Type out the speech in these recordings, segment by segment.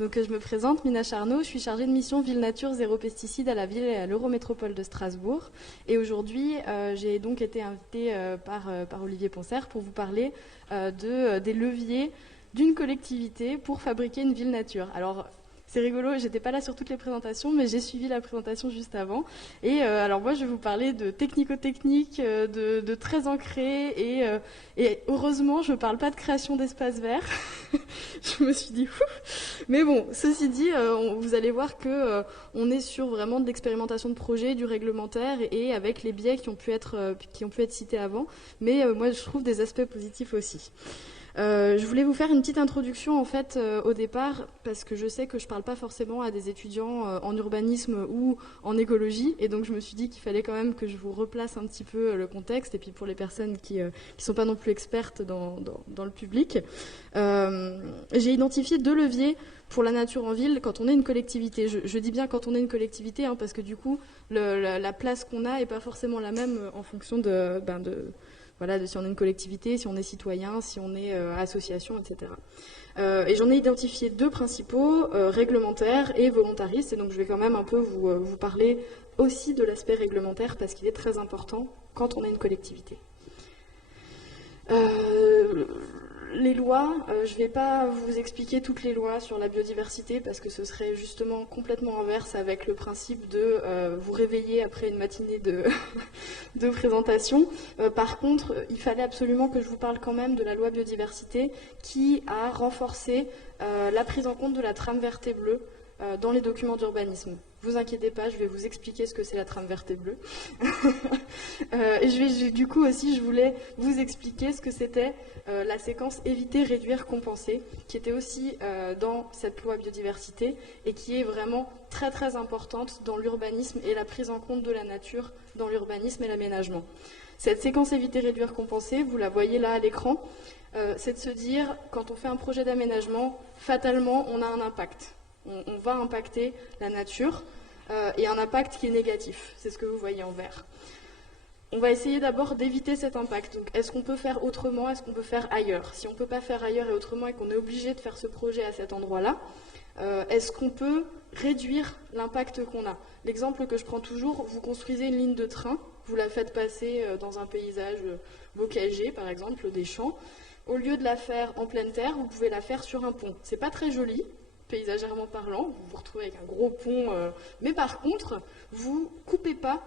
Donc je me présente, Mina Charnot, je suis chargée de mission Ville Nature Zéro Pesticide à la ville et à l'Eurométropole de Strasbourg. Et aujourd'hui, j'ai donc été invitée par Olivier Poncer pour vous parler des leviers d'une collectivité pour fabriquer une ville nature. Alors, c'est rigolo, j'étais pas là sur toutes les présentations, mais j'ai suivi la présentation juste avant. Et alors moi, je vais vous parler de technico-technique, de très ancré, et heureusement, je parle pas de création d'espaces verts. Je me suis dit, ouf. Mais bon, ceci dit, vous allez voir que on est sur vraiment de l'expérimentation de projet, du réglementaire, et avec les biais qui ont pu être cités avant. Mais moi, je trouve des aspects positifs aussi. Je voulais vous faire une petite introduction en fait au départ parce que je sais que je parle pas forcément à des étudiants en urbanisme ou en écologie et donc je me suis dit qu'il fallait quand même que je vous replace un petit peu le contexte et puis pour les personnes qui sont pas non plus expertes dans le public. J'ai identifié 2 leviers pour la nature en ville quand on est une collectivité. Je dis bien quand on est une collectivité parce que du coup la place qu'on a est pas forcément la même en fonction de si on est une collectivité, si on est citoyen, si on est association, etc. Et j'en ai identifié 2 principaux, réglementaires et volontaristes. Et donc je vais quand même un peu vous parler aussi de l'aspect réglementaire parce qu'il est très important quand on est une collectivité. Les lois, je ne vais pas vous expliquer toutes les lois sur la biodiversité parce que ce serait justement complètement inverse avec le principe de vous réveiller après une matinée de présentation. Par contre, il fallait absolument que je vous parle quand même de la loi biodiversité qui a renforcé la prise en compte de la trame verte et bleue dans les documents d'urbanisme. Vous inquiétez pas, je vais vous expliquer ce que c'est la trame verte et bleue. Et du coup aussi, je voulais vous expliquer ce que c'était la séquence éviter, réduire, compenser, qui était aussi dans cette loi biodiversité et qui est vraiment très très importante dans l'urbanisme et la prise en compte de la nature dans l'urbanisme et l'aménagement. Cette séquence éviter, réduire, compenser, vous la voyez là à l'écran, c'est de se dire, quand on fait un projet d'aménagement, fatalement, on a un impact. On va impacter la nature et un impact qui est négatif. C'est ce que vous voyez en vert. On va essayer d'abord d'éviter cet impact. Donc, est-ce qu'on peut faire autrement? Est-ce qu'on peut faire ailleurs? Si on ne peut pas faire ailleurs et autrement et qu'on est obligé de faire ce projet à cet endroit-là, est-ce qu'on peut réduire l'impact qu'on a? L'exemple que je prends toujours, vous construisez une ligne de train, vous la faites passer dans un paysage bocager, par exemple, des champs. Au lieu de la faire en pleine terre, vous pouvez la faire sur un pont. C'est pas très joli, paysagèrement parlant, vous vous retrouvez avec un gros pont, mais par contre, vous ne coupez pas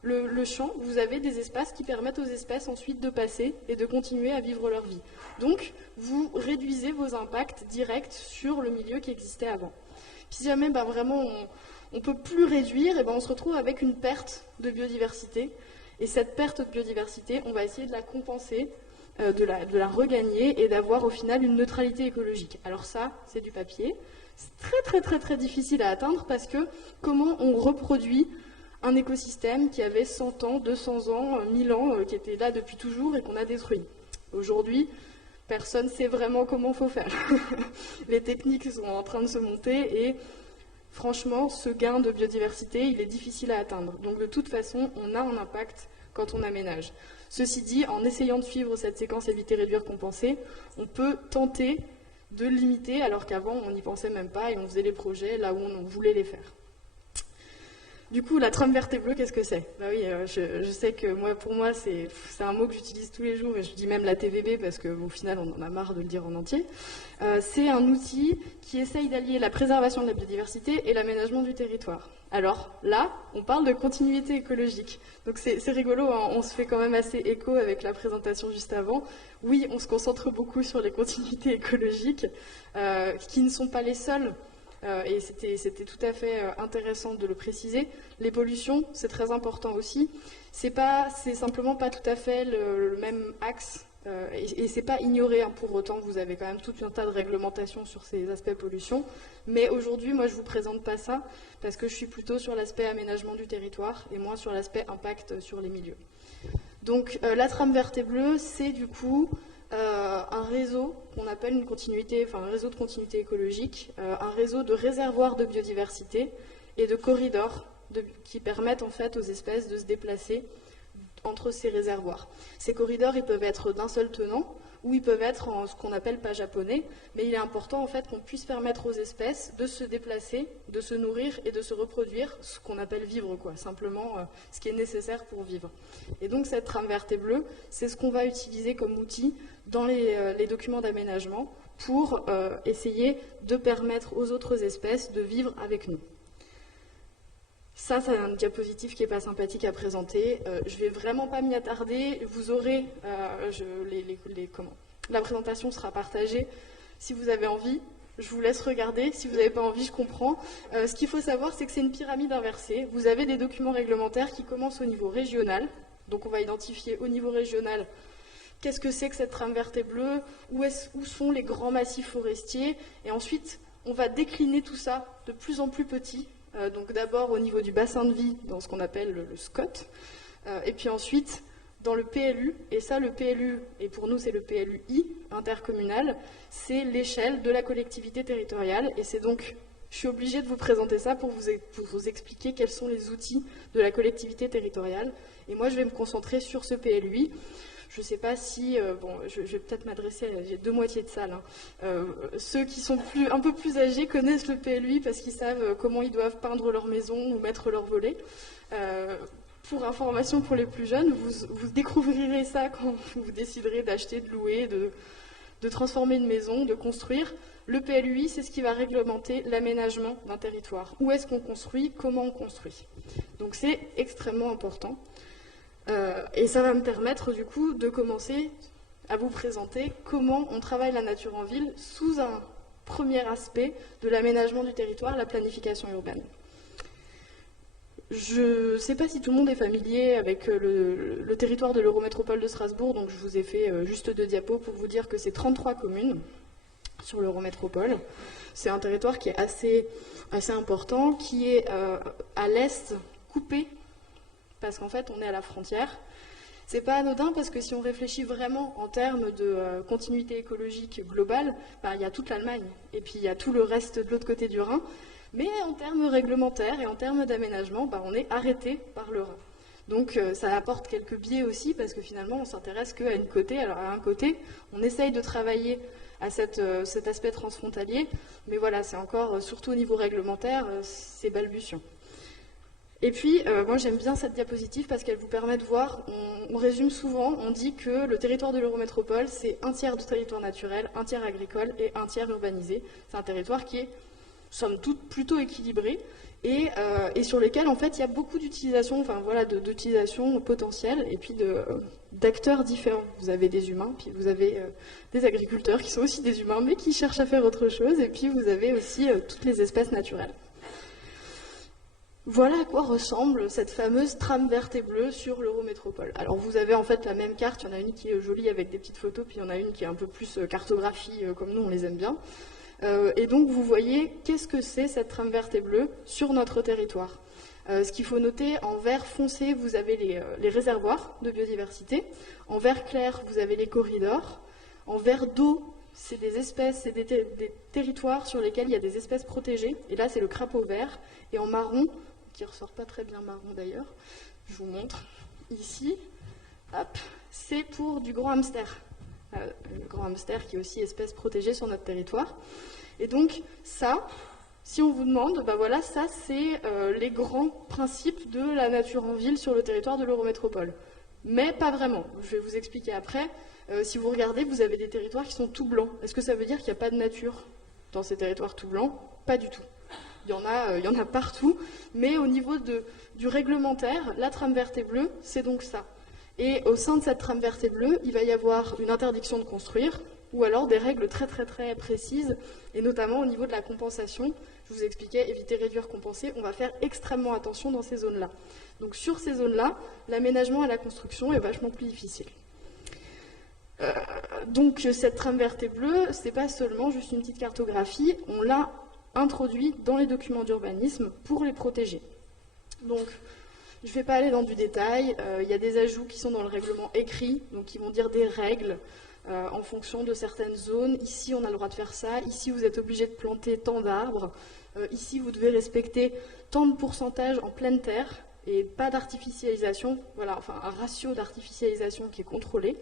le champ, vous avez des espaces qui permettent aux espèces ensuite de passer et de continuer à vivre leur vie. Donc, vous réduisez vos impacts directs sur le milieu qui existait avant. Puis si jamais vraiment on ne peut plus réduire, on se retrouve avec une perte de biodiversité, et cette perte de biodiversité, on va essayer de la compenser, de la regagner et d'avoir au final une neutralité écologique. Alors ça, c'est du papier. C'est très très très très difficile à atteindre parce que comment on reproduit un écosystème qui avait 100 ans, 200 ans, 1000 ans, qui était là depuis toujours et qu'on a détruit. Aujourd'hui, personne ne sait vraiment comment il faut faire. Les techniques sont en train de se monter et franchement, ce gain de biodiversité, il est difficile à atteindre. Donc de toute façon, on a un impact quand on aménage. Ceci dit, en essayant de suivre cette séquence éviter, réduire, compenser, on peut tenter de limiter, alors qu'avant, on n'y pensait même pas et on faisait les projets là où on voulait les faire. Du coup, la trame verte et bleue, qu'est-ce que c'est? Bah oui, je sais que pour moi, c'est un mot que j'utilise tous les jours et je dis même la TVB parce qu'au final, on en a marre de le dire en entier. C'est un outil qui essaye d'allier la préservation de la biodiversité et l'aménagement du territoire. Alors là, on parle de continuité écologique. Donc c'est rigolo, hein, on se fait quand même assez écho avec la présentation juste avant. Oui, on se concentre beaucoup sur les continuités écologiques, qui ne sont pas les seules. Et c'était tout à fait intéressant de le préciser. Les pollutions, c'est très important aussi. C'est simplement pas tout à fait le même axe. Et c'est pas ignoré, hein, pour autant, vous avez quand même tout un tas de réglementations sur ces aspects pollution. Mais aujourd'hui, moi, je vous présente pas ça parce que je suis plutôt sur l'aspect aménagement du territoire et moins sur l'aspect impact sur les milieux. Donc, la trame verte et bleue, c'est du coup un réseau qu'on appelle un réseau de continuité écologique, un réseau de réservoirs de biodiversité et de corridors qui permettent en fait aux espèces de se déplacer entre ces réservoirs. Ces corridors, ils peuvent être d'un seul tenant ou ils peuvent être en ce qu'on appelle pas japonais, mais il est important en fait qu'on puisse permettre aux espèces de se déplacer, de se nourrir et de se reproduire, ce qu'on appelle vivre, quoi, simplement ce qui est nécessaire pour vivre. Et donc cette trame verte et bleue, c'est ce qu'on va utiliser comme outil dans les documents d'aménagement pour essayer de permettre aux autres espèces de vivre avec nous. Ça, c'est un diapositive qui n'est pas sympathique à présenter. Je ne vais vraiment pas m'y attarder. Vous aurez, la présentation sera partagée. Si vous avez envie, je vous laisse regarder. Si vous n'avez pas envie, je comprends. Ce qu'il faut savoir, c'est que c'est une pyramide inversée. Vous avez des documents réglementaires qui commencent au niveau régional. Donc on va identifier au niveau régional qu'est-ce que c'est que cette trame verte et bleue, où sont les grands massifs forestiers. Et ensuite, on va décliner tout ça de plus en plus petit. Donc d'abord au niveau du bassin de vie, dans ce qu'on appelle le SCOT, et puis ensuite dans le PLU, et ça le PLU, et pour nous c'est le PLUI, intercommunal, c'est l'échelle de la collectivité territoriale, et c'est donc, je suis obligée de vous présenter ça pour vous expliquer quels sont les outils de la collectivité territoriale, et moi je vais me concentrer sur ce PLUI. Je ne sais pas si, je vais peut-être m'adresser, j'ai deux moitiés de salle. Ceux qui sont un peu plus âgés connaissent le PLUI parce qu'ils savent comment ils doivent peindre leur maison ou mettre leur volet. Pour information pour les plus jeunes, vous découvrirez ça quand vous déciderez d'acheter, de louer, de transformer une maison, de construire. Le PLUI, c'est ce qui va réglementer l'aménagement d'un territoire. Où est-ce qu'on construit, comment on construit. Donc c'est extrêmement important. Et ça va me permettre du coup de commencer à vous présenter comment on travaille la nature en ville sous un premier aspect de l'aménagement du territoire, la planification urbaine. Je ne sais pas si tout le monde est familier avec le territoire de l'Eurométropole de Strasbourg, donc je vous ai fait juste 2 diapos pour vous dire que c'est 33 communes sur l'Eurométropole. C'est un territoire qui est assez important, qui est à l'est coupé, parce qu'en fait, on est à la frontière. C'est pas anodin parce que si on réfléchit vraiment en termes de continuité écologique globale, il y a toute l'Allemagne et puis il y a tout le reste de l'autre côté du Rhin. Mais en termes réglementaires et en termes d'aménagement, on est arrêté par le Rhin. Donc ça apporte quelques biais aussi parce que finalement, on s'intéresse qu'à une côté. Alors à un côté, on essaye de travailler à cet aspect transfrontalier, mais voilà, c'est encore, surtout au niveau réglementaire, c'est balbutiant. Et puis, moi j'aime bien cette diapositive parce qu'elle vous permet de voir, on résume souvent, on dit que le territoire de l'Eurométropole, c'est un tiers de territoire naturel, un tiers agricole et un tiers urbanisé. C'est un territoire qui est, somme toute, plutôt équilibré et sur lequel, en fait, il y a beaucoup d'utilisation, d'utilisation potentielle et puis d'acteurs différents. Vous avez des humains, puis vous avez des agriculteurs qui sont aussi des humains, mais qui cherchent à faire autre chose, et puis vous avez aussi toutes les espèces naturelles. Voilà à quoi ressemble cette fameuse trame verte et bleue sur l'Eurométropole. Alors vous avez en fait la même carte, il y en a une qui est jolie avec des petites photos, puis il y en a une qui est un peu plus cartographie, comme nous on les aime bien. Et donc vous voyez qu'est-ce que c'est cette trame verte et bleue sur notre territoire. Ce qu'il faut noter, en vert foncé, vous avez les réservoirs de biodiversité, en vert clair, vous avez les corridors, en vert d'eau, c'est des espèces, c'est des territoires sur lesquels il y a des espèces protégées, et là c'est le crapaud vert, et en marron, qui ressort pas très bien marron d'ailleurs, je vous montre ici, hop, c'est pour du grand hamster. Le grand hamster qui est aussi espèce protégée sur notre territoire. Et donc ça, si on vous demande, voilà, ça c'est les grands principes de la nature en ville sur le territoire de l'Eurométropole. Mais pas vraiment, je vais vous expliquer après. Si vous regardez, vous avez des territoires qui sont tout blancs. Est-ce que ça veut dire qu'il n'y a pas de nature dans ces territoires tout blancs? Pas du tout. Il y en a partout, mais au niveau du réglementaire, la trame verte et bleue, c'est donc ça. Et au sein de cette trame verte et bleue, il va y avoir une interdiction de construire, ou alors des règles très très très précises, et notamment au niveau de la compensation. Je vous expliquais, éviter, réduire, compenser, on va faire extrêmement attention dans ces zones-là. Donc sur ces zones-là, l'aménagement et la construction est vachement plus difficile. Donc cette trame verte et bleue, c'est pas seulement juste une petite cartographie, on l'a introduit dans les documents d'urbanisme pour les protéger. Donc, je ne vais pas aller dans du détail, il y a des ajouts qui sont dans le règlement écrit, donc qui vont dire des règles en fonction de certaines zones. Ici, on a le droit de faire ça, ici, vous êtes obligé de planter tant d'arbres, ici, vous devez respecter tant de pourcentage en pleine terre, et pas d'artificialisation, voilà, enfin un ratio d'artificialisation qui est contrôlé.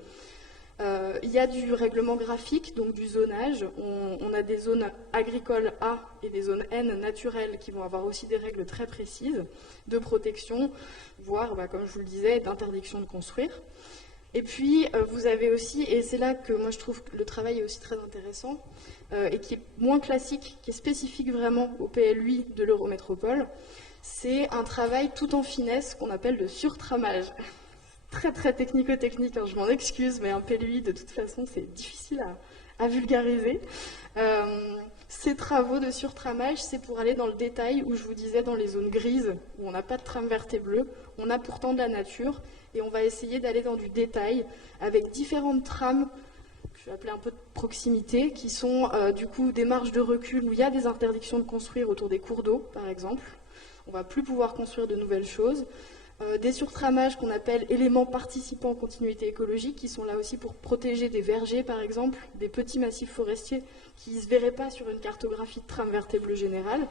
Il y a du règlement graphique, donc du zonage. On a des zones agricoles A et des zones N naturelles qui vont avoir aussi des règles très précises de protection, voire, comme je vous le disais, d'interdiction de construire. Et puis, vous avez aussi, et c'est là que moi je trouve que le travail est aussi très intéressant, et qui est moins classique, qui est spécifique vraiment au PLUI de l'Eurométropole, c'est un travail tout en finesse qu'on appelle le surtramage. Très très technico-technique, hein, je m'en excuse, mais un PLUI de toute façon c'est difficile à vulgariser. Ces travaux de surtramage, c'est pour aller dans le détail où je vous disais dans les zones grises, où on n'a pas de trame verte et bleue, on a pourtant de la nature, et on va essayer d'aller dans du détail avec différentes trames, que je vais appeler un peu de proximité, qui sont du coup des marges de recul où il y a des interdictions de construire autour des cours d'eau, par exemple. On ne va plus pouvoir construire de nouvelles choses. Des surtramages qu'on appelle éléments participants en continuité écologique, qui sont là aussi pour protéger des vergers, par exemple, des petits massifs forestiers qui ne se verraient pas sur une cartographie de trame verte et bleue générale,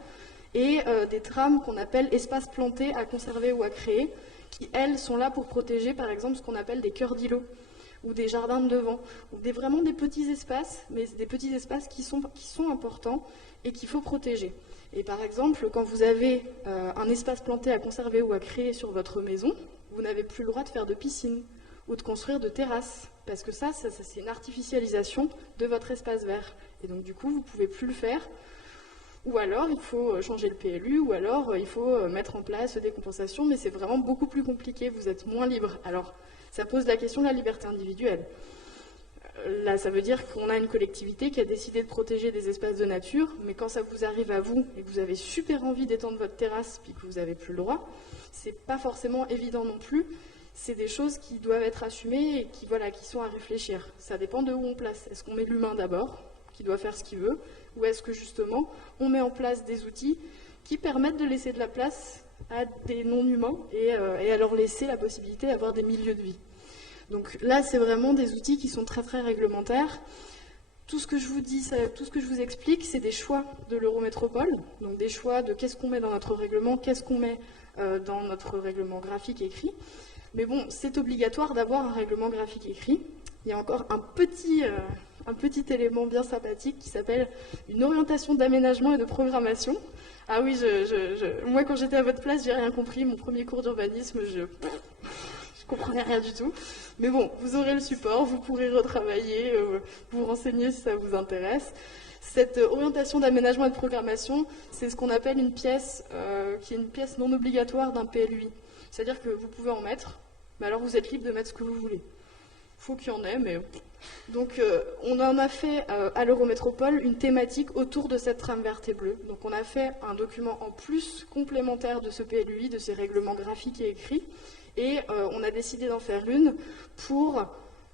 et des trames qu'on appelle espaces plantés à conserver ou à créer, qui, elles, sont là pour protéger, par exemple, ce qu'on appelle des cœurs d'îlots, ou des jardins de devant, ou vraiment des petits espaces, mais des petits espaces qui sont importants et qu'il faut protéger. Et par exemple, quand vous avez un espace planté à conserver ou à créer sur votre maison, vous n'avez plus le droit de faire de piscine ou de construire de terrasse, parce que ça c'est une artificialisation de votre espace vert. Et donc du coup, vous ne pouvez plus le faire, ou alors il faut changer le PLU, ou alors il faut mettre en place des compensations, mais c'est vraiment beaucoup plus compliqué, vous êtes moins libre. Alors, ça pose la question de la liberté individuelle. Là, ça veut dire qu'on a une collectivité qui a décidé de protéger des espaces de nature, mais quand ça vous arrive à vous et que vous avez super envie d'étendre votre terrasse puis que vous n'avez plus le droit, c'est pas forcément évident non plus. C'est des choses qui doivent être assumées et qui sont à réfléchir. Ça dépend de où on place. Est-ce qu'on met l'humain d'abord, qui doit faire ce qu'il veut, ou est-ce que justement on met en place des outils qui permettent de laisser de la place à des non-humains et à leur laisser la possibilité d'avoir des milieux de vie. Donc là, c'est vraiment des outils qui sont très très réglementaires. Tout ce que je vous dis, tout ce que je vous explique, c'est des choix de l'Eurométropole, donc des choix de qu'est-ce qu'on met dans notre règlement, qu'est-ce qu'on met dans notre règlement graphique écrit. Mais bon, c'est obligatoire d'avoir un règlement graphique écrit. Il y a encore un petit élément bien sympathique qui s'appelle une orientation d'aménagement et de programmation. Ah oui, moi quand j'étais à votre place, j'ai rien compris. Mon premier cours d'urbanisme, je comprenais rien du tout. Mais bon, vous aurez le support, vous pourrez retravailler, vous renseigner si ça vous intéresse. Cette orientation d'aménagement et de programmation, c'est ce qu'on appelle une pièce qui est une pièce non obligatoire d'un PLUI. C'est-à-dire que vous pouvez en mettre, mais alors vous êtes libre de mettre ce que vous voulez. Il faut qu'il y en ait, mais... Donc on en a fait à l'Eurométropole une thématique autour de cette trame verte et bleue. Donc on a fait un document en plus complémentaire de ce PLUI, de ces règlements graphiques et écrits, et on a décidé d'en faire une pour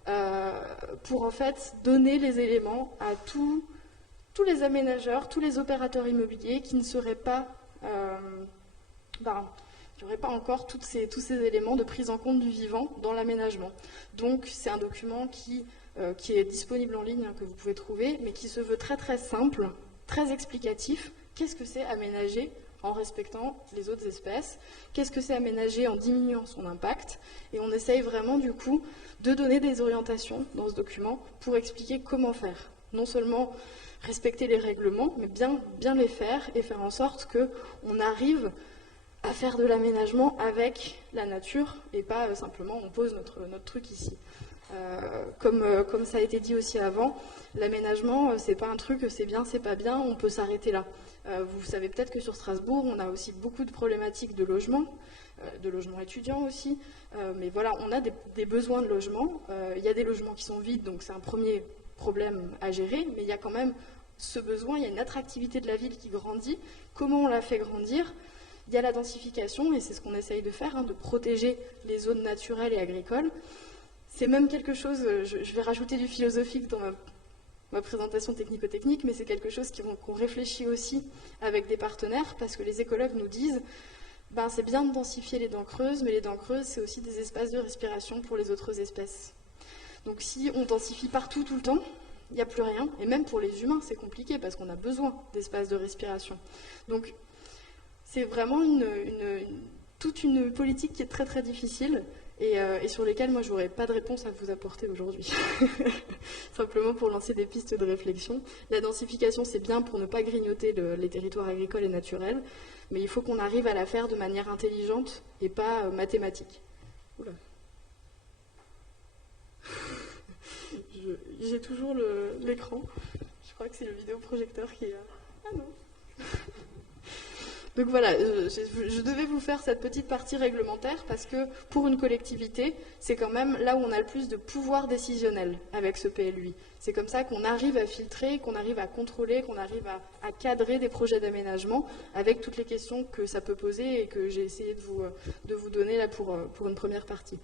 en fait donner les éléments à tous les aménageurs, tous les opérateurs immobiliers qui ne seraient pas... il n'y aurait pas encore tous ces éléments de prise en compte du vivant dans l'aménagement. Donc c'est un document qui est disponible en ligne, hein, que vous pouvez trouver, mais qui se veut très très simple, très explicatif. Qu'est-ce que c'est aménager en respectant les autres espèces? Qu'est-ce que c'est aménager en diminuant son impact? Et on essaye vraiment du coup de donner des orientations dans ce document pour expliquer comment faire. Non seulement respecter les règlements, mais bien les faire et faire en sorte qu'on arrive à faire de l'aménagement avec la nature et pas simplement on pose notre truc ici. Comme ça a été dit aussi avant, l'aménagement c'est pas un truc, c'est bien, c'est pas bien, on peut s'arrêter là. Vous savez peut-être que sur Strasbourg, on a aussi beaucoup de problématiques de logement étudiants aussi, mais voilà, on a des besoins de logement. Il y a des logements qui sont vides, donc c'est un premier problème à gérer, mais il y a quand même ce besoin, il y a une attractivité de la ville qui grandit. Comment on la fait grandir? Il y a la densification, et c'est ce qu'on essaye de faire, hein, de protéger les zones naturelles et agricoles. C'est même quelque chose, je vais rajouter du philosophique dans ma présentation technico-technique, mais c'est quelque chose qu'on réfléchit aussi avec des partenaires, parce que les écologues nous disent, c'est bien de densifier les dents creuses, mais les dents creuses, c'est aussi des espaces de respiration pour les autres espèces. Donc si on densifie partout, tout le temps, il n'y a plus rien, et même pour les humains, c'est compliqué, parce qu'on a besoin d'espaces de respiration. Donc, c'est vraiment toute une politique qui est très très difficile et sur lesquels moi j'aurais pas de réponse à vous apporter aujourd'hui. Simplement pour lancer des pistes de réflexion. La densification c'est bien pour ne pas grignoter les territoires agricoles et naturels, mais il faut qu'on arrive à la faire de manière intelligente et pas mathématique. Oula. J'ai toujours l'écran. Je crois que c'est le vidéoprojecteur qui est... Ah non. Donc voilà, je devais vous faire cette petite partie réglementaire parce que pour une collectivité, c'est quand même là où on a le plus de pouvoir décisionnel avec ce PLUI. C'est comme ça qu'on arrive à filtrer, qu'on arrive à contrôler, qu'on arrive à cadrer des projets d'aménagement avec toutes les questions que ça peut poser et que j'ai essayé de vous donner là pour une première partie.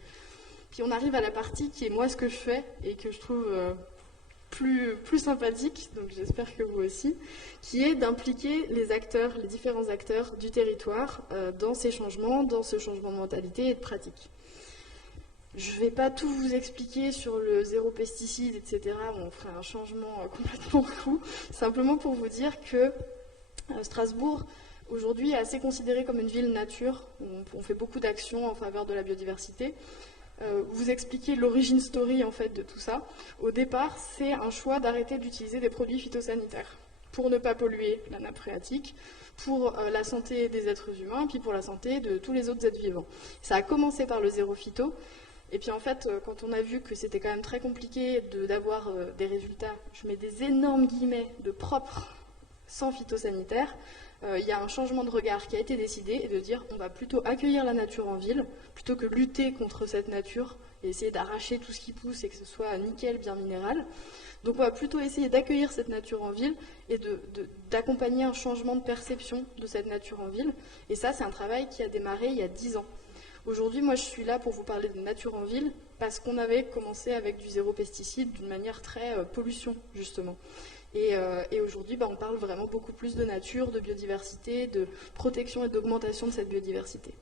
Puis on arrive à la partie qui est moi ce que je fais et que je trouve plus sympathique, donc j'espère que vous aussi, qui est d'impliquer les acteurs, les différents acteurs du territoire dans ces changements, dans ce changement de mentalité et de pratique. Je ne vais pas tout vous expliquer sur le zéro pesticide, etc. On ferait un changement complètement fou. Simplement pour vous dire que Strasbourg, aujourd'hui, est assez considérée comme une ville nature. On fait beaucoup d'actions en faveur de la biodiversité. Vous expliquer l'origine story en fait de tout ça. Au départ, c'est un choix d'arrêter d'utiliser des produits phytosanitaires pour ne pas polluer la nappe phréatique, pour la santé des êtres humains, puis pour la santé de tous les autres êtres vivants. Ça a commencé par le zéro phyto, et puis en fait, quand on a vu que c'était quand même très compliqué d'avoir des résultats, je mets des énormes guillemets, de propre, sans phytosanitaire, il y a un changement de regard qui a été décidé et de dire on va plutôt accueillir la nature en ville plutôt que lutter contre cette nature et essayer d'arracher tout ce qui pousse et que ce soit nickel, bien minéral. Donc on va plutôt essayer d'accueillir cette nature en ville et d'accompagner un changement de perception de cette nature en ville. Et ça, c'est un travail qui a démarré il y a 10 ans. Aujourd'hui, moi, je suis là pour vous parler de nature en ville parce qu'on avait commencé avec du zéro pesticide d'une manière très pollution, justement. Et aujourd'hui, on parle vraiment beaucoup plus de nature, de biodiversité, de protection et d'augmentation de cette biodiversité.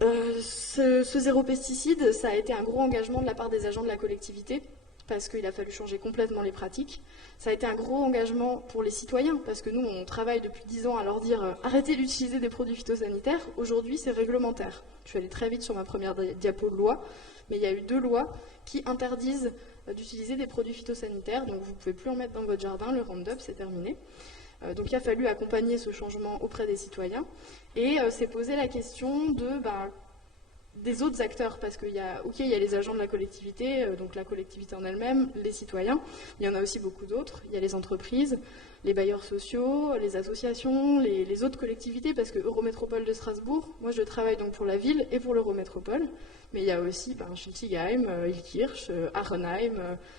Ce zéro pesticide, ça a été un gros engagement de la part des agents de la collectivité, parce qu'il a fallu changer complètement les pratiques. Ça a été un gros engagement pour les citoyens, parce que nous, on travaille depuis 10 ans à leur dire arrêtez d'utiliser des produits phytosanitaires. Aujourd'hui, c'est réglementaire. Je suis allée très vite sur ma première diapo de loi, mais il y a eu 2 lois qui interdisent d'utiliser des produits phytosanitaires, donc vous ne pouvez plus en mettre dans votre jardin, le Roundup, c'est terminé. Donc il a fallu accompagner ce changement auprès des citoyens, et s'est posé la question des autres acteurs, parce qu'il y a les agents de la collectivité, donc la collectivité en elle-même, les citoyens, il y en a aussi beaucoup d'autres, il y a les entreprises, les bailleurs sociaux, les associations, les autres collectivités, parce que Eurométropole de Strasbourg, moi je travaille donc pour la ville et pour l'Eurométropole, mais il y a aussi Schiltigheim, Ilkirch, Arenheim,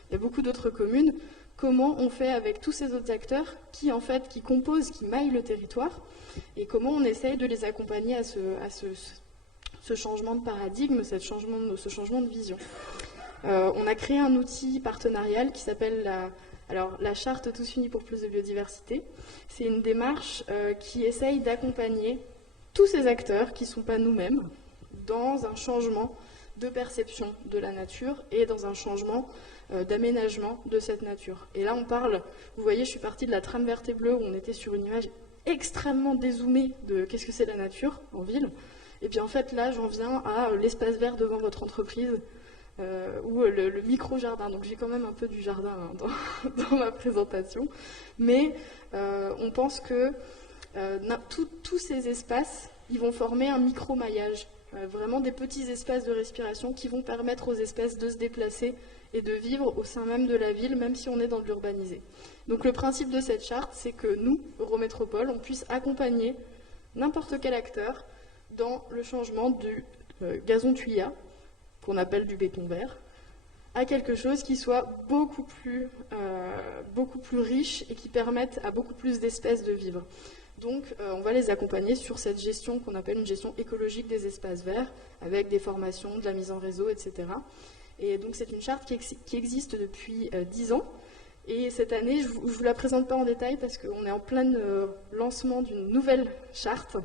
il y a beaucoup d'autres communes. Comment on fait avec tous ces autres acteurs qui composent, qui maillent le territoire, et comment on essaye de les accompagner à ce changement de paradigme, ce changement de vision. On a créé un outil partenarial qui s'appelle la charte Tous unis pour plus de biodiversité. C'est une démarche qui essaye d'accompagner tous ces acteurs qui ne sont pas nous-mêmes dans un changement de perception de la nature et dans un changement d'aménagement de cette nature. Et là on parle, vous voyez, je suis partie de la trame verte et bleue où on était sur une image extrêmement dézoomée de qu'est-ce que c'est la nature en ville. Et puis en fait là j'en viens à l'espace vert devant votre entreprise ou le micro-jardin. Donc j'ai quand même un peu du jardin dans ma présentation. Mais on pense que tous ces espaces, ils vont former un micro-maillage. Vraiment des petits espaces de respiration qui vont permettre aux espèces de se déplacer et de vivre au sein même de la ville, même si on est dans de l'urbanisé. Donc le principe de cette charte, c'est que nous, Eurométropole, on puisse accompagner n'importe quel acteur dans le changement du gazon tuya, qu'on appelle du béton vert, à quelque chose qui soit beaucoup plus riche et qui permette à beaucoup plus d'espèces de vivre. Donc on va les accompagner sur cette gestion qu'on appelle une gestion écologique des espaces verts, avec des formations, de la mise en réseau, etc. Et donc c'est une charte qui existe depuis 10 ans. Et cette année, je ne vous la présente pas en détail parce qu'on est en plein lancement d'une nouvelle charte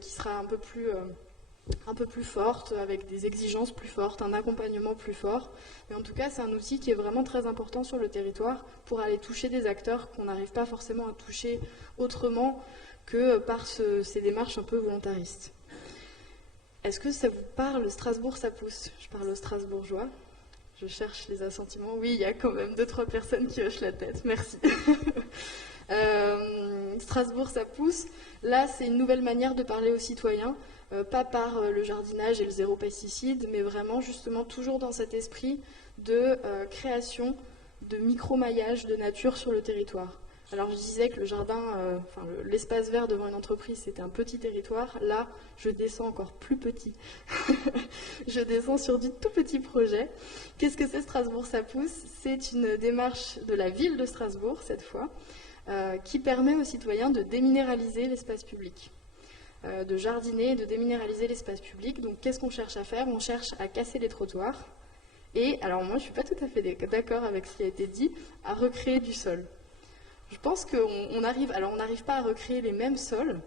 qui sera un peu plus forte, avec des exigences plus fortes, un accompagnement plus fort. Mais en tout cas, c'est un outil qui est vraiment très important sur le territoire pour aller toucher des acteurs qu'on n'arrive pas forcément à toucher autrement que par ces démarches un peu volontaristes. Est-ce que ça vous parle, Strasbourg, ça pousse? Je parle au strasbourgeois. Je cherche les assentiments. Oui, il y a quand même 2-3 personnes qui hochent la tête. Merci. Strasbourg, ça pousse. Là, c'est une nouvelle manière de parler aux citoyens, pas par le jardinage et le zéro pesticide, mais vraiment justement toujours dans cet esprit de création de micro-maillage de nature sur le territoire. Alors je disais que le jardin, l'espace vert devant une entreprise, c'était un petit territoire. Là, je descends encore plus petit. Je descends sur du tout petit projet. Qu'est-ce que c'est Strasbourg, ça pousse? C'est une démarche de la ville de Strasbourg, cette fois, qui permet aux citoyens de déminéraliser l'espace public. De jardiner et de déminéraliser l'espace public. Donc qu'est-ce qu'on cherche à faire? On cherche à casser les trottoirs. Et, alors moi je ne suis pas tout à fait d'accord avec ce qui a été dit, à recréer du sol. Je pense qu'on arrive, alors on n'arrive pas à recréer les mêmes sols.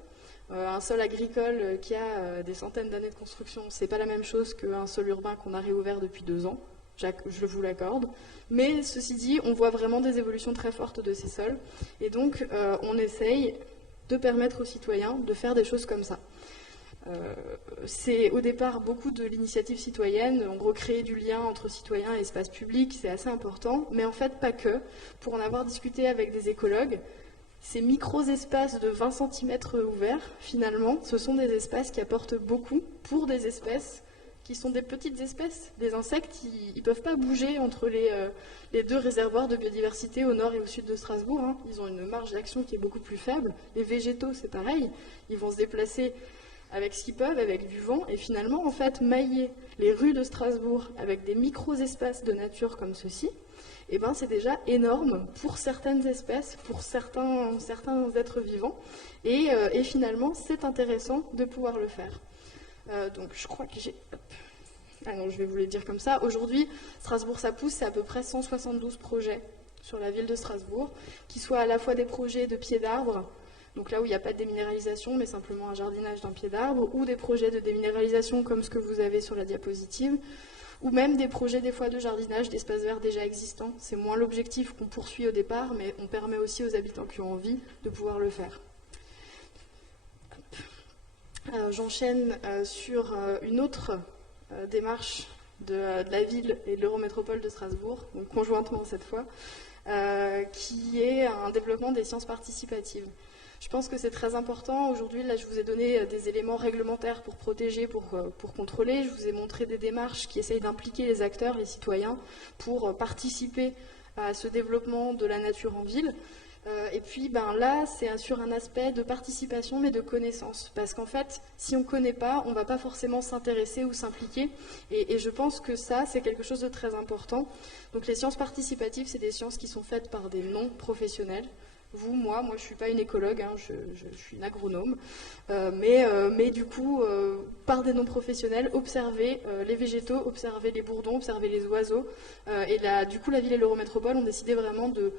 Un sol agricole qui a des centaines d'années de construction, c'est pas la même chose qu'un sol urbain qu'on a réouvert depuis 2 ans, je vous l'accorde. Mais ceci dit, on voit vraiment des évolutions très fortes de ces sols. Et donc on essaye de permettre aux citoyens de faire des choses comme ça. C'est au départ beaucoup de l'initiative citoyenne, on recrée du lien entre citoyens et espace public, c'est assez important, mais en fait pas que. Pour en avoir discuté avec des écologues, ces micro-espaces de 20 cm ouverts, finalement, ce sont des espaces qui apportent beaucoup pour des espèces qui sont des petites espèces. Des insectes, ils ne peuvent pas bouger entre les 2 réservoirs de biodiversité au nord et au sud de Strasbourg. Hein. Ils ont une marge d'action qui est beaucoup plus faible. Les végétaux, c'est pareil, ils vont se déplacer avec ce qu'ils peuvent, avec du vent, et finalement, en fait, mailler les rues de Strasbourg avec des micro-espaces de nature comme ceci, eh ben, c'est déjà énorme pour certaines espèces, pour certains êtres vivants, et finalement, c'est intéressant de pouvoir le faire. Donc, je crois que j'ai... Ah non, je vais vous les dire comme ça. Aujourd'hui, Strasbourg, ça pousse, c'est à peu près 172 projets sur la ville de Strasbourg, qui soient à la fois des projets de pieds d'arbres, donc là où il n'y a pas de déminéralisation, mais simplement un jardinage d'un pied d'arbre, ou des projets de déminéralisation comme ce que vous avez sur la diapositive, ou même des projets des fois de jardinage d'espaces verts déjà existants. C'est moins l'objectif qu'on poursuit au départ, mais on permet aussi aux habitants qui ont envie de pouvoir le faire. J'enchaîne sur une autre démarche de la ville et de l'Eurométropole de Strasbourg, donc conjointement cette fois, qui est un développement des sciences participatives. Je pense que c'est très important. Aujourd'hui, là, je vous ai donné des éléments réglementaires pour protéger, pour contrôler. Je vous ai montré des démarches qui essayent d'impliquer les acteurs, les citoyens, pour participer à ce développement de la nature en ville. Et puis là, c'est sur un aspect de participation, mais de connaissance. Parce qu'en fait, si on ne connaît pas, on ne va pas forcément s'intéresser ou s'impliquer. Et je pense que ça, c'est quelque chose de très important. Donc les sciences participatives, c'est des sciences qui sont faites par des non-professionnels. Moi, je ne suis pas une écologue, hein, je suis une agronome, mais du coup, par des non-professionnels, observer les végétaux, observer les bourdons, observer les oiseaux. Du coup, la ville et l'Eurométropole ont décidé vraiment de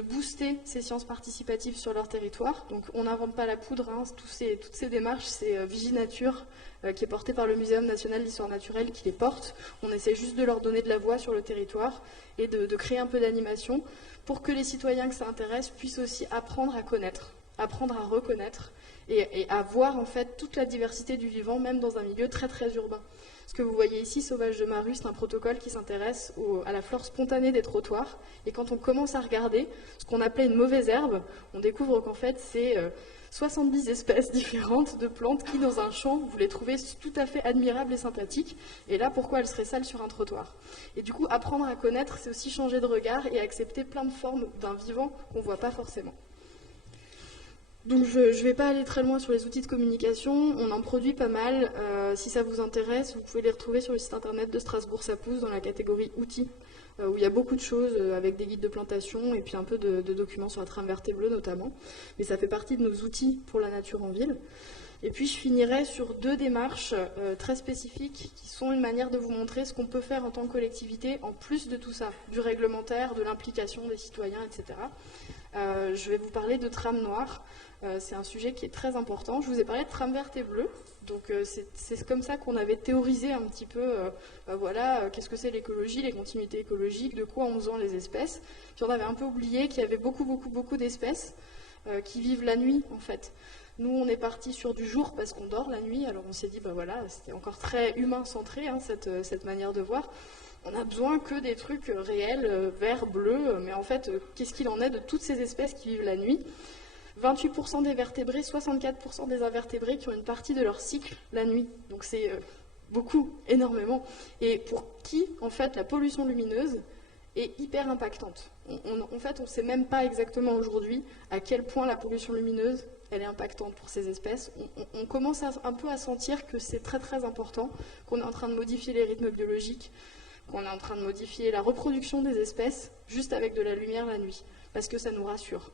booster ces sciences participatives sur leur territoire. Donc, on n'invente pas la poudre, hein, toutes ces démarches, c'est Viginature, qui est porté par le Muséum national d'histoire naturelle, qui les porte. On essaie juste de leur donner de la voix sur le territoire et de créer un peu d'animation, pour que les citoyens que ça intéresse puissent aussi apprendre à connaître, apprendre à reconnaître et à voir en fait toute la diversité du vivant, même dans un milieu très très urbain. Ce que vous voyez ici, Sauvage de Maru, c'est un protocole qui s'intéresse à la flore spontanée des trottoirs. Et quand on commence à regarder ce qu'on appelait une mauvaise herbe, on découvre qu'en fait c'est 70 espèces différentes de plantes qui, dans un champ, vous les trouvez tout à fait admirables et sympathiques. Et là, pourquoi elles seraient sales sur un trottoir? Et du coup, apprendre à connaître, c'est aussi changer de regard et accepter plein de formes d'un vivant qu'on ne voit pas forcément. Donc je ne vais pas aller très loin sur les outils de communication, on en produit pas mal. Si ça vous intéresse, vous pouvez les retrouver sur le site internet de Strasbourg ça pousse dans la catégorie outils, où il y a beaucoup de choses avec des guides de plantation et puis un peu de documents sur la trame verte et bleue notamment. Mais ça fait partie de nos outils pour la nature en ville. Et puis je finirai sur 2 démarches très spécifiques qui sont une manière de vous montrer ce qu'on peut faire en tant que collectivité en plus de tout ça, du réglementaire, de l'implication des citoyens, etc. Je vais vous parler de trame noire. C'est un sujet qui est très important. Je vous ai parlé de trame verte et bleue. Donc c'est comme ça qu'on avait théorisé un petit peu, qu'est-ce que c'est l'écologie, les continuités écologiques, de quoi ont besoin les espèces. Puis on avait un peu oublié qu'il y avait beaucoup d'espèces. qui vivent la nuit en fait. Nous, on est parti sur du jour parce qu'on dort la nuit, alors on s'est dit, bah voilà, c'était encore très humain-centré, hein, cette manière de voir. On a besoin que des trucs réels, verts, bleus, mais en fait, qu'est-ce qu'il en est de toutes ces espèces qui vivent la nuit ? 28% des vertébrés, 64% des invertébrés qui ont une partie de leur cycle la nuit. Donc c'est beaucoup, énormément. Et pour qui, en fait, la pollution lumineuse est hyper impactante. En fait, on ne sait même pas exactement aujourd'hui à quel point la pollution lumineuse elle est impactante pour ces espèces. On commence un peu à sentir que c'est très très important, qu'on est en train de modifier les rythmes biologiques, qu'on est en train de modifier la reproduction des espèces juste avec de la lumière la nuit, parce que ça nous rassure.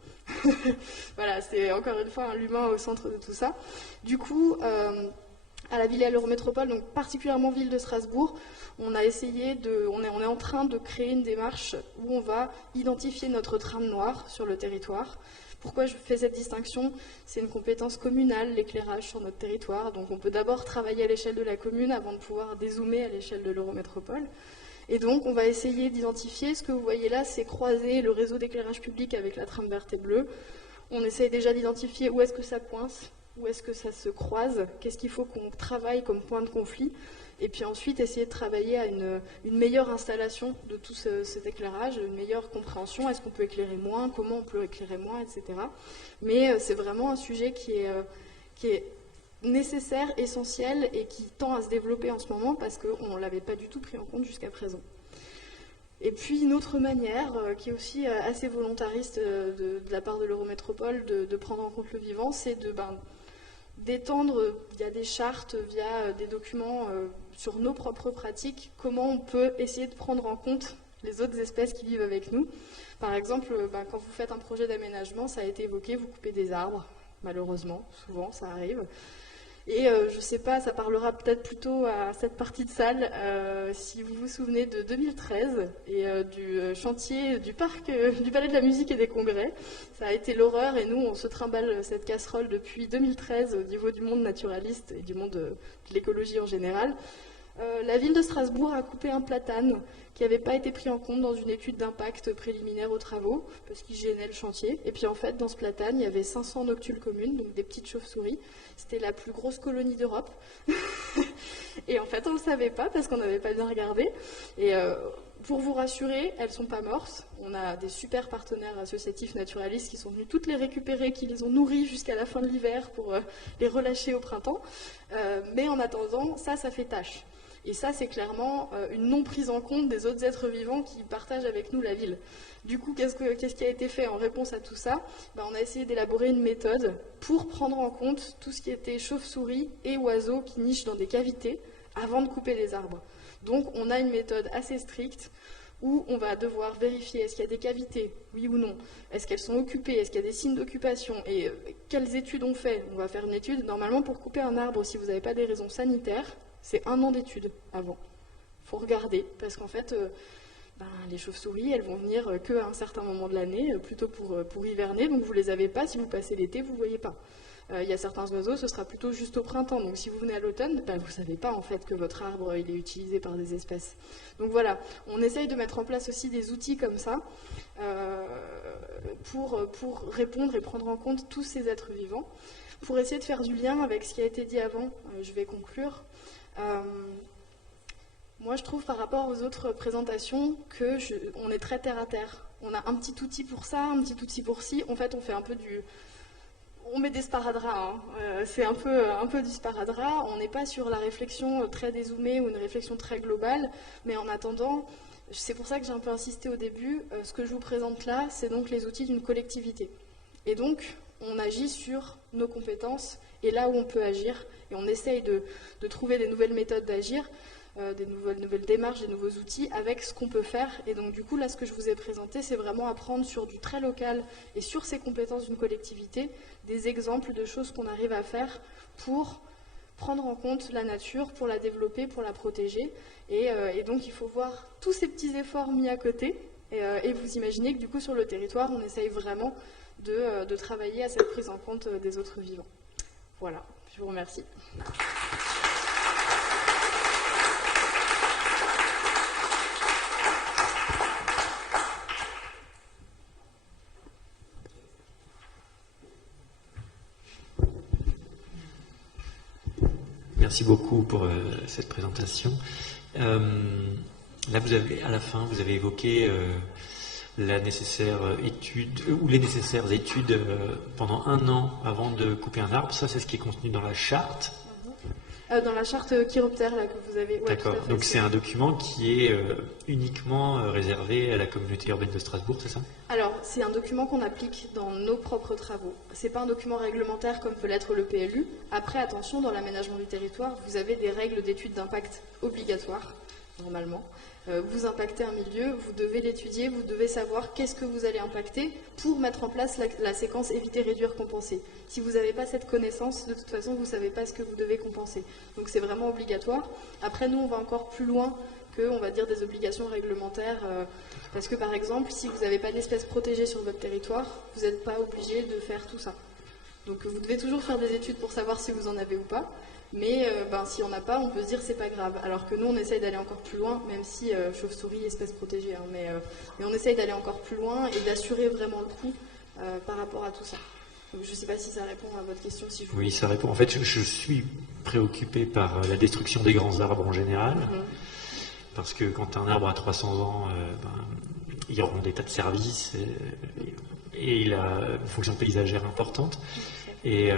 Voilà, c'est encore une fois l'humain au centre de tout ça. Du coup, à la ville et à l'Eurométropole, donc particulièrement ville de Strasbourg, on est en train de créer une démarche où on va identifier notre trame noire sur le territoire. Pourquoi je fais cette distinction? C'est une compétence communale, l'éclairage sur notre territoire. Donc on peut d'abord travailler à l'échelle de la commune avant de pouvoir dézoomer à l'échelle de l'Eurométropole. Et donc on va essayer d'identifier, ce que vous voyez là, c'est croiser le réseau d'éclairage public avec la trame verte et bleue. On essaye déjà d'identifier où est-ce que ça coince, où est-ce que ça se croise, qu'est-ce qu'il faut qu'on travaille comme point de conflit. Et puis ensuite, essayer de travailler à une meilleure installation de tout cet éclairage, une meilleure compréhension. Est-ce qu'on peut éclairer moins? Comment on peut éclairer moins, etc. Mais c'est vraiment un sujet qui est nécessaire, essentiel et qui tend à se développer en ce moment parce qu'on ne l'avait pas du tout pris en compte jusqu'à présent. Et puis une autre manière, qui est aussi assez volontariste de la part de l'Eurométropole de prendre en compte le vivant, c'est d'étendre via des chartes, via des documents sur nos propres pratiques, comment on peut essayer de prendre en compte les autres espèces qui vivent avec nous. Par exemple, quand vous faites un projet d'aménagement, ça a été évoqué, vous coupez des arbres, malheureusement, souvent ça arrive. Et je ne sais pas, ça parlera peut-être plutôt à cette partie de salle, si vous vous souvenez de 2013 et du chantier du parc du Palais de la Musique et des Congrès. Ça a été l'horreur et nous, on se trimballe cette casserole depuis 2013 au niveau du monde naturaliste et du monde de l'écologie en général. La ville de Strasbourg a coupé un platane qui n'avait pas été pris en compte dans une étude d'impact préliminaire aux travaux, parce qu'il gênait le chantier. Et puis en fait, dans ce platane, il y avait 500 noctules communes, donc des petites chauves-souris. C'était la plus grosse colonie d'Europe. Et en fait, on ne le savait pas, parce qu'on n'avait pas bien regardé. Et pour vous rassurer, elles ne sont pas mortes. On a des super partenaires associatifs naturalistes qui sont venus toutes les récupérer, qui les ont nourries jusqu'à la fin de l'hiver pour les relâcher au printemps. Mais en attendant, ça fait tâche. Et ça, c'est clairement une non-prise en compte des autres êtres vivants qui partagent avec nous la ville. Du coup, qu'est-ce qui a été fait en réponse à tout ça? On a essayé d'élaborer une méthode pour prendre en compte tout ce qui était chauves-souris et oiseaux qui nichent dans des cavités avant de couper les arbres. Donc, on a une méthode assez stricte où on va devoir vérifier est-ce qu'il y a des cavités, oui ou non, est-ce qu'elles sont occupées, est-ce qu'il y a des signes d'occupation, et quelles études on fait. On va faire une étude, normalement pour couper un arbre, si vous n'avez pas des raisons sanitaires, c'est 1 an d'études avant. Il faut regarder, parce qu'en fait, les chauves-souris, elles vont venir qu'à un certain moment de l'année, plutôt pour hiverner, donc vous ne les avez pas, si vous passez l'été, vous ne voyez pas. Il y a certains oiseaux, ce sera plutôt juste au printemps, donc si vous venez à l'automne, vous ne savez pas en fait que votre arbre il est utilisé par des espèces. Donc voilà, on essaye de mettre en place aussi des outils comme ça, pour répondre et prendre en compte tous ces êtres vivants. Pour essayer de faire du lien avec ce qui a été dit avant, je vais conclure. Moi, je trouve par rapport aux autres présentations qu'on est très terre à terre. On a un petit outil pour ça, un petit outil pour ci. En fait, on fait un peu on met des sparadraps. C'est un peu du sparadrap. On n'est pas sur la réflexion très dézoomée ou une réflexion très globale. Mais en attendant, c'est pour ça que j'ai un peu insisté au début. Ce que je vous présente là, c'est donc les outils d'une collectivité. Et donc, on agit sur nos compétences et là où on peut agir. Et on essaye de trouver des nouvelles méthodes d'agir, des nouvelles démarches, des nouveaux outils avec ce qu'on peut faire. Et donc du coup, là, ce que je vous ai présenté, c'est vraiment apprendre sur du très local et sur ces compétences d'une collectivité, des exemples de choses qu'on arrive à faire pour prendre en compte la nature, pour la développer, pour la protéger. Et donc, il faut voir tous ces petits efforts mis à côté. Et vous imaginez que du coup, sur le territoire, on essaye vraiment de travailler à cette prise en compte des autres vivants. Voilà, je vous remercie. Merci beaucoup pour cette présentation. Là, à la fin, vous avez évoqué la nécessaire étude, ou les nécessaires études pendant 1 an avant de couper un arbre. Ça, c'est ce qui est contenu dans la charte. Dans la charte chiroptère là, que vous avez. Ouais, d'accord, donc c'est un document qui est uniquement réservé à la communauté urbaine de Strasbourg, c'est ça? Alors, c'est un document qu'on applique dans nos propres travaux. C'est pas un document réglementaire comme peut l'être le PLU. Après, attention, dans l'aménagement du territoire, vous avez des règles d'étude d'impact obligatoires, normalement. Vous impactez un milieu, vous devez l'étudier, vous devez savoir qu'est-ce que vous allez impacter pour mettre en place la séquence éviter, réduire, compenser. Si vous n'avez pas cette connaissance, de toute façon, vous ne savez pas ce que vous devez compenser. Donc c'est vraiment obligatoire. Après, nous, on va encore plus loin que, on va dire, des obligations réglementaires. Parce que, par exemple, si vous n'avez pas d'espèces protégées sur votre territoire, vous n'êtes pas obligé de faire tout ça. Donc vous devez toujours faire des études pour savoir si vous en avez ou pas. Mais si on n'a pas, on peut se dire c'est pas grave. Alors que nous, on essaye d'aller encore plus loin, même si chauve-souris, espèce protégée, hein, mais on essaye d'aller encore plus loin et d'assurer vraiment le coup par rapport à tout ça. Donc, je ne sais pas si ça répond à votre question. Si je Oui, ça répond. En fait, je suis préoccupé par la destruction des grands arbres en général, parce que quand un arbre a 300 ans, il rend des tas de services et il a une fonction paysagère importante. Et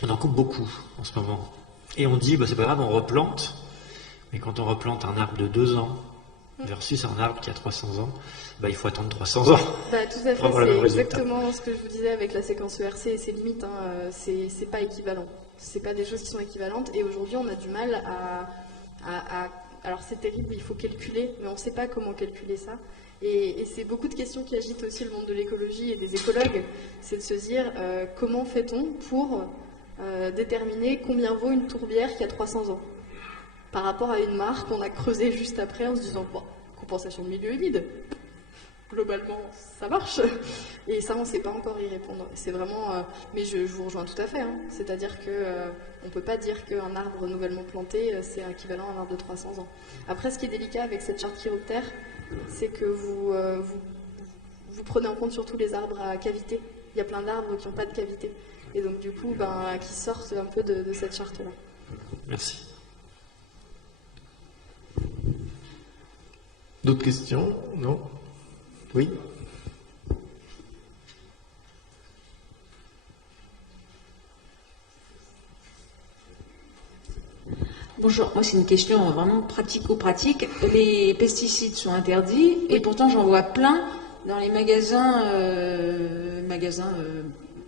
on en coupe beaucoup en ce moment. Et on dit, c'est pas grave, on replante. Mais quand on replante un arbre de 2 ans versus un arbre qui a 300 ans, il faut attendre 300 ans. Tout à fait, c'est exactement ce que je vous disais avec la séquence ERC et ses limites. C'est pas équivalent. C'est pas des choses qui sont équivalentes. Et aujourd'hui, on a du mal à... Alors c'est terrible, il faut calculer, mais on ne sait pas comment calculer ça. Et c'est beaucoup de questions qui agitent aussi le monde de l'écologie et des écologues. C'est de se dire, comment fait-on pour déterminer combien vaut une tourbière qui a 300 ans par rapport à une mare qu'on a creusée juste après en se disant compensation de milieu humide, globalement ça marche, et ça on ne sait pas encore y répondre. C'est vraiment mais je vous rejoins tout à fait, hein. C'est-à-dire que on ne peut pas dire qu'un arbre nouvellement planté c'est équivalent à un arbre de 300 ans. Après, ce qui est délicat avec cette charte chiroptère, c'est que vous prenez en compte surtout les arbres à cavité. Il y a plein d'arbres qui n'ont pas de cavité. Et donc, du coup, qui sortent un peu de cette charte-là. Merci. D'autres questions? Non? Oui? Bonjour, moi c'est une question vraiment pratico-pratique. Les pesticides sont interdits et pourtant j'en vois plein dans les magasins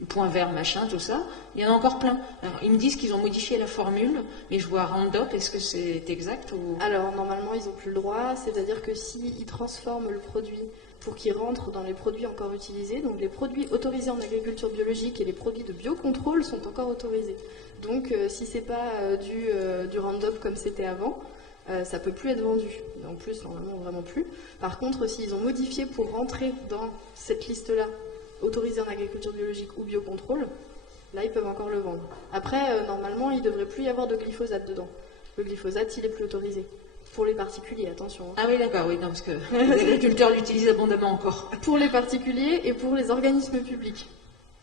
Point Vert, machin, tout ça. Il y en a encore plein. Alors ils me disent qu'ils ont modifié la formule, mais je vois Roundup, est-ce que c'est exact ou... Alors normalement ils n'ont plus le droit, c'est-à-dire que s'ils transforment le produit pour qu'il rentre dans les produits encore utilisés, donc les produits autorisés en agriculture biologique et les produits de biocontrôle sont encore autorisés. Donc si c'est pas du Roundup comme c'était avant, ça peut plus être vendu. En plus, normalement, vraiment plus. Par contre, s'ils ont modifié pour rentrer dans cette liste-là, autorisé en agriculture biologique ou biocontrôle, là, ils peuvent encore le vendre. Après, normalement, il ne devrait plus y avoir de glyphosate dedans. Le glyphosate, il est plus autorisé. Pour les particuliers, attention. Ah oui, d'accord, oui, non, parce que les agriculteurs l'utilisent abondamment encore. Pour les particuliers et pour les organismes publics.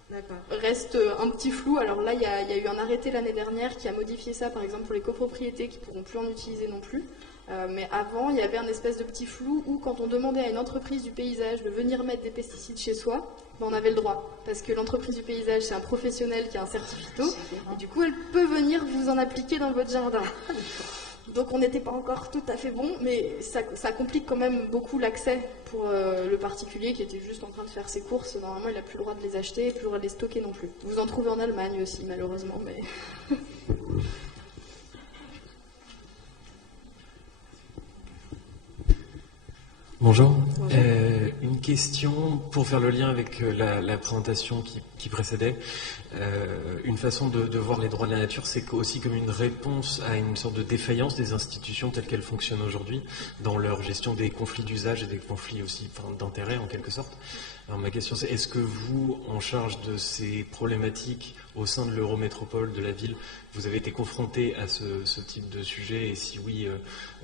D'accord. Reste un petit flou. Alors là, il y a eu un arrêté l'année dernière qui a modifié ça, par exemple pour les copropriétés qui ne pourront plus en utiliser non plus. Mais avant, il y avait un espèce de petit flou où quand on demandait à une entreprise du paysage de venir mettre des pesticides chez soi, on avait le droit. Parce que l'entreprise du paysage, c'est un professionnel qui a un certificat. Et du coup, elle peut venir vous en appliquer dans votre jardin. Donc on n'était pas encore tout à fait bon, mais ça complique quand même beaucoup l'accès pour le particulier qui était juste en train de faire ses courses. Normalement, il n'a plus le droit de les acheter et plus le droit de les stocker non plus. Vous en trouvez en Allemagne aussi, malheureusement, mais... Bonjour. Une question pour faire le lien avec la présentation qui précédait. Une façon de voir les droits de la nature, c'est aussi comme une réponse à une sorte de défaillance des institutions telles qu'elles fonctionnent aujourd'hui dans leur gestion des conflits d'usage et des conflits aussi d'intérêt en quelque sorte. Alors ma question c'est, est-ce que vous, en charge de ces problématiques au sein de l'Eurométropole, de la ville, vous avez été confronté à ce type de sujet et si oui,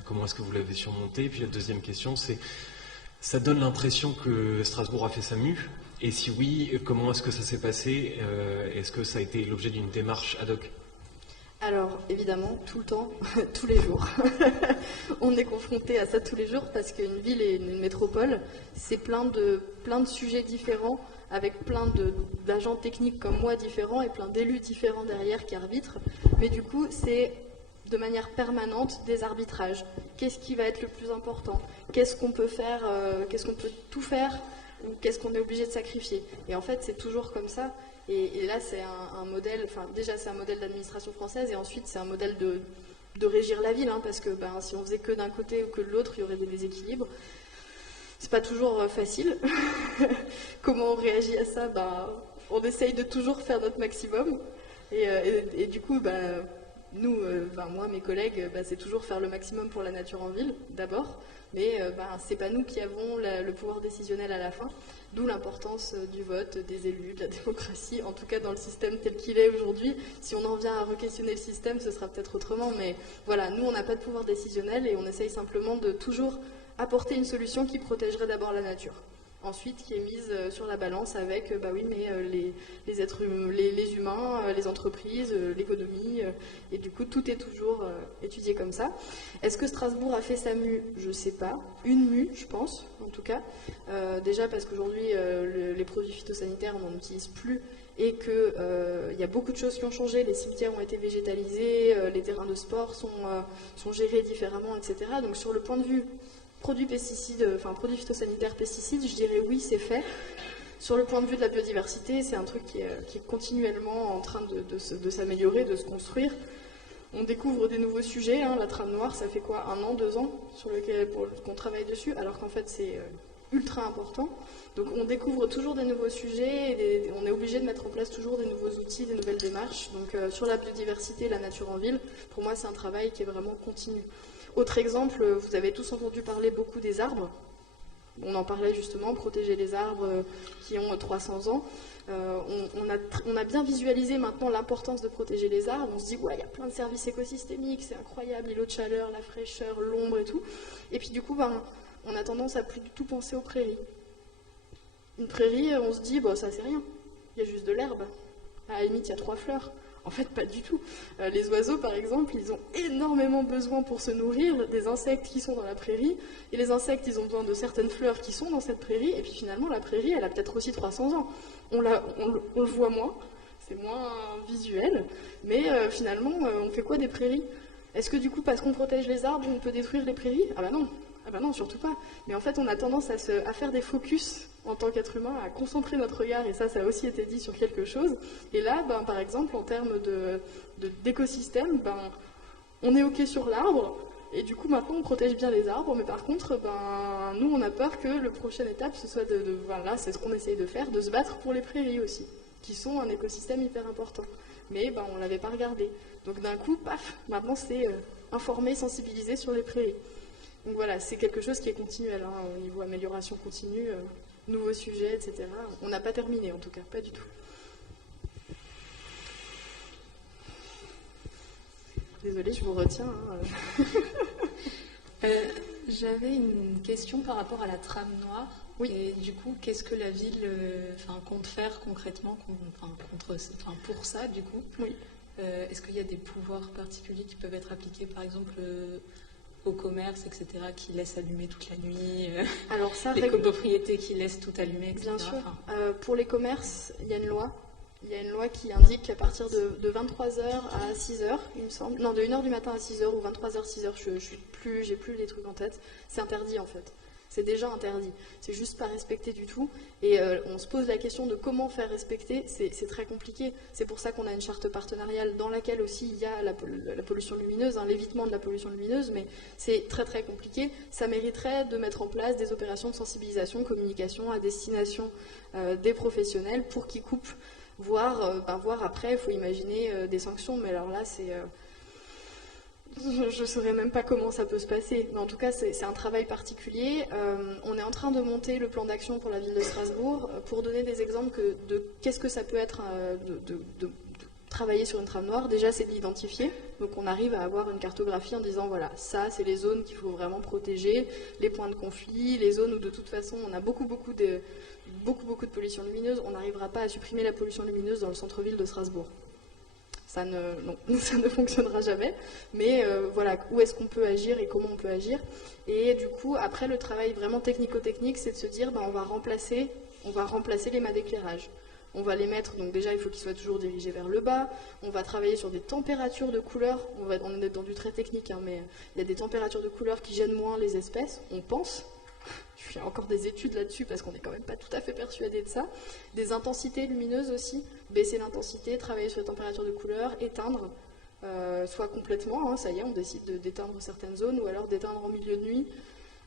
comment est-ce que vous l'avez surmonté? Et puis la deuxième question c'est, ça donne l'impression que Strasbourg a fait sa mue, et si oui, comment est-ce que ça s'est passé? Est-ce que ça a été l'objet d'une démarche ad hoc? Alors, évidemment, tout le temps, tous les jours. On est confronté à ça tous les jours parce qu'une ville et une métropole, c'est plein de sujets différents, avec plein d'agents techniques comme moi différents et plein d'élus différents derrière qui arbitrent. Mais du coup, c'est de manière permanente des arbitrages. Qu'est-ce qui va être le plus important? Qu'est-ce qu'on peut faire? Qu'est-ce qu'on peut tout faire? Ou qu'est-ce qu'on est obligé de sacrifier? Et en fait, c'est toujours comme ça. Et là, c'est un modèle, enfin déjà c'est un modèle d'administration française et ensuite c'est un modèle de régir la ville, hein, parce que si on faisait que d'un côté ou que de l'autre, il y aurait des déséquilibres. C'est pas toujours facile. Comment on réagit à ça? On essaye de toujours faire notre maximum. Et du coup, nous, moi, mes collègues, c'est toujours faire le maximum pour la nature en ville, d'abord. Mais c'est pas nous qui avons le pouvoir décisionnel à la fin. D'où l'importance du vote, des élus, de la démocratie, en tout cas dans le système tel qu'il est aujourd'hui. Si on en vient à re-questionner le système, ce sera peut-être autrement. Mais voilà, nous, on n'a pas de pouvoir décisionnel et on essaye simplement de toujours apporter une solution qui protégerait d'abord la nature. Ensuite, qui est mise sur la balance avec, les êtres, les humains, les entreprises, l'économie, et du coup, tout est toujours étudié comme ça. Est-ce que Strasbourg a fait sa mue? Je ne sais pas. Une mue, je pense, en tout cas. Déjà parce qu'aujourd'hui, les produits phytosanitaires, on n'en utilise plus, et qu'il y a beaucoup de choses qui ont changé. Les cimetières ont été végétalisés, les terrains de sport sont gérés différemment, etc. Donc, sur le point de vue produits phytosanitaires, pesticides, je dirais oui, c'est fait. Sur le point de vue de la biodiversité, c'est un truc qui est continuellement en train de s'améliorer, de se construire. On découvre des nouveaux sujets, hein. La trame noire, ça fait quoi, 1 an, 2 ans qu'on travaille dessus, alors qu'en fait c'est ultra important. Donc on découvre toujours des nouveaux sujets, et on est obligé de mettre en place toujours des nouveaux outils, des nouvelles démarches. Donc sur la biodiversité, la nature en ville, pour moi c'est un travail qui est vraiment continu. Autre exemple, vous avez tous entendu parler beaucoup des arbres. On en parlait justement, protéger les arbres qui ont 300 ans. On a bien visualisé maintenant l'importance de protéger les arbres. On se dit, ouais, il y a plein de services écosystémiques, c'est incroyable, l'îlot de chaleur, la fraîcheur, l'ombre et tout. Et puis du coup, on a tendance à plus du tout penser aux prairies. Une prairie, on se dit, ça c'est rien, il y a juste de l'herbe. À la limite, il y a 3 fleurs. En fait, pas du tout. Les oiseaux, par exemple, ils ont énormément besoin pour se nourrir des insectes qui sont dans la prairie. Et les insectes, ils ont besoin de certaines fleurs qui sont dans cette prairie. Et puis finalement, la prairie, elle a peut-être aussi 300 ans. On le voit moins, c'est moins visuel. Mais finalement, on fait quoi des prairies? Est-ce que du coup, parce qu'on protège les arbres, on peut détruire les prairies? Ah bah non, surtout pas. Mais en fait, on a tendance à faire des focus en tant qu'être humain, à concentrer notre regard, et ça a aussi été dit sur quelque chose. Et là, par exemple, en termes d'écosystème, on est OK sur l'arbre, et du coup, maintenant, on protège bien les arbres, mais par contre, nous, on a peur que la prochaine étape, ce soit voilà, c'est ce qu'on essaye de faire, de se battre pour les prairies aussi, qui sont un écosystème hyper important. Mais on ne l'avait pas regardé. Donc d'un coup, paf, maintenant, c'est informer, sensibiliser sur les prairies. Donc voilà, c'est quelque chose qui est continuel, hein, au niveau amélioration continue, nouveaux sujets, etc. On n'a pas terminé, en tout cas, pas du tout. Désolée, je vous retiens. Hein. J'avais une question par rapport à la trame noire. Oui. Et du coup, qu'est-ce que la ville compte faire concrètement pour ça, du coup? Oui. Est-ce qu'il y a des pouvoirs particuliers qui peuvent être appliqués, par exemple, au commerce, etc., qui laissent allumer toute la nuit, Alors ça, les copropriétés qui laissent tout allumer, etc. Bien sûr. Pour les commerces, il y a une loi. Il y a une loi qui indique qu'à partir de 23h à 6h, il me semble, non, de 1h du matin à 6h ou 23h, 6h, j'ai plus les trucs en tête, c'est interdit en fait. C'est déjà interdit. C'est juste pas respecté du tout. Et on se pose la question de comment faire respecter. C'est très compliqué. C'est pour ça qu'on a une charte partenariale dans laquelle aussi il y a la pollution lumineuse, hein, l'évitement de la pollution lumineuse, mais c'est très très compliqué. Ça mériterait de mettre en place des opérations de sensibilisation, communication à destination des professionnels pour qu'ils coupent, voire après, il faut imaginer des sanctions. Mais alors là, c'est... je ne saurais même pas comment ça peut se passer, mais en tout cas c'est un travail particulier. On est en train de monter le plan d'action pour la ville de Strasbourg pour donner des exemples de qu'est-ce que ça peut être de travailler sur une trame noire. Déjà c'est de l'identifier, donc on arrive à avoir une cartographie en disant voilà, ça c'est les zones qu'il faut vraiment protéger, les points de conflit, les zones où de toute façon on a beaucoup de pollution lumineuse, on n'arrivera pas à supprimer la pollution lumineuse dans le centre-ville de Strasbourg. non, ça ne fonctionnera jamais. Mais voilà, où est-ce qu'on peut agir et comment on peut agir. Et du coup, après, le travail vraiment technico-technique, c'est de se dire, on va remplacer les mâts d'éclairage. On va les mettre, donc déjà il faut qu'ils soient toujours dirigés vers le bas. On va travailler sur des températures de couleurs. On est dans du très technique, hein, mais il y a des températures de couleurs qui gênent moins les espèces, on pense. Je fais encore des études là-dessus parce qu'on n'est quand même pas tout à fait persuadé de ça. Des intensités lumineuses aussi, baisser l'intensité, travailler sur les températures de couleurs, éteindre, soit complètement, hein, ça y est, on décide d'éteindre certaines zones, ou alors d'éteindre en milieu de nuit,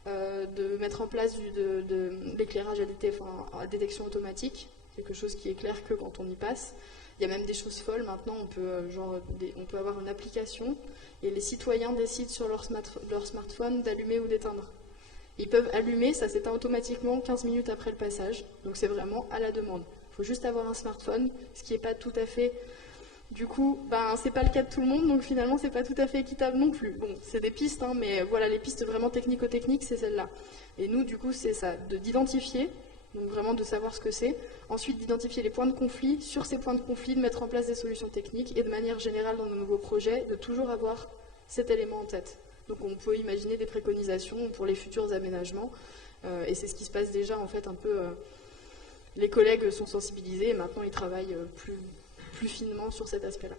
de mettre en place de l'éclairage à détection automatique, quelque chose qui est clair que quand on y passe. Il y a même des choses folles maintenant, on peut avoir une application et les citoyens décident sur leur smartphone d'allumer ou d'éteindre. Ils peuvent allumer, ça s'éteint automatiquement 15 minutes après le passage, donc c'est vraiment à la demande. Il faut juste avoir un smartphone, ce qui n'est pas tout à fait... Du coup, c'est pas le cas de tout le monde, donc finalement c'est pas tout à fait équitable non plus. Bon, c'est des pistes, hein, mais voilà, les pistes vraiment technico-techniques, c'est celle-là. Et nous, du coup, c'est ça, d'identifier, donc vraiment de savoir ce que c'est. Ensuite, d'identifier les points de conflit, sur ces points de conflit, de mettre en place des solutions techniques, et de manière générale, dans nos nouveaux projets, de toujours avoir cet élément en tête. Donc on peut imaginer des préconisations pour les futurs aménagements, et c'est ce qui se passe déjà, en fait, un peu... les collègues sont sensibilisés, et maintenant ils travaillent plus finement sur cet aspect-là.